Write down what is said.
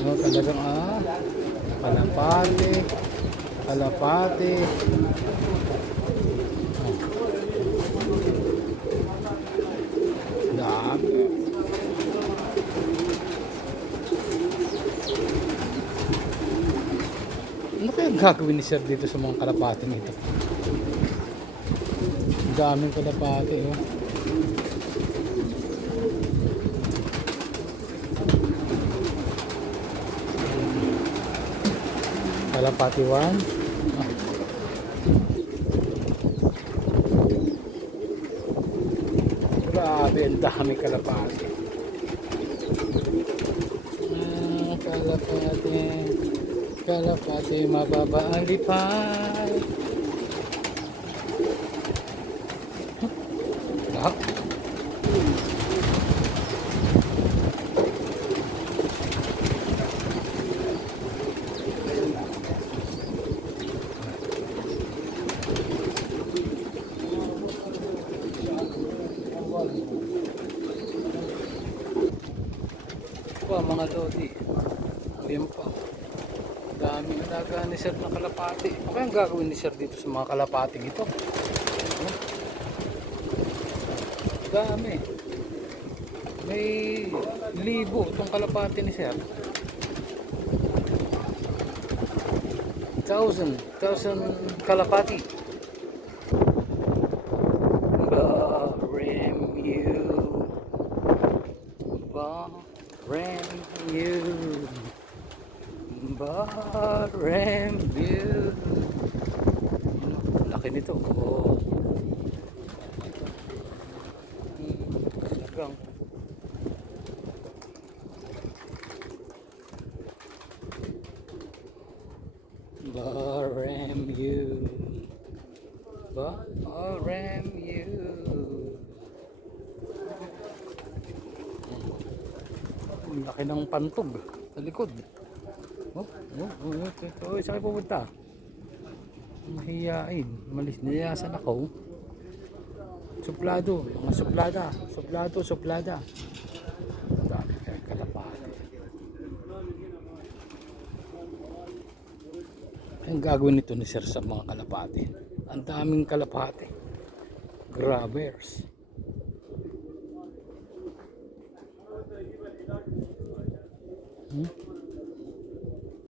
No, talagang ah, kalapate, kalapate. Oh. Gagawin ni Sir dito sa mga kalapate nito? Ang daming kalapate, oh. Kalapati 1. Grabe, ang dami kalapati. Ah, kalapati. Kalapati, mababa ang lipay. Ah. Pa mga lodi. Ayan pa. Dami alaga ni Sir na kalapati. Ano kaya ang gagawin ni Sir dito sa mga kalapati ito? Ano? Dami. May libo itong kalapati ni Sir. Thousand. Thousand kalapati. Barem you. Barem you. Barem you. Ano, laki nito. Oh. Talagang. Barem you. Barem you. Ang laki ng pantog sa likod. Oh, oh, oh, oh, oh, oh, saan kayo pupunta? Mahiyain. Malis, nilayasan ako. Suplado, mga suplada. Suplado, suplada. Ang Dami. Ang gagawin nito ni Sir sa mga kalapate. Ang daming kalapate. Grabbers. Hum?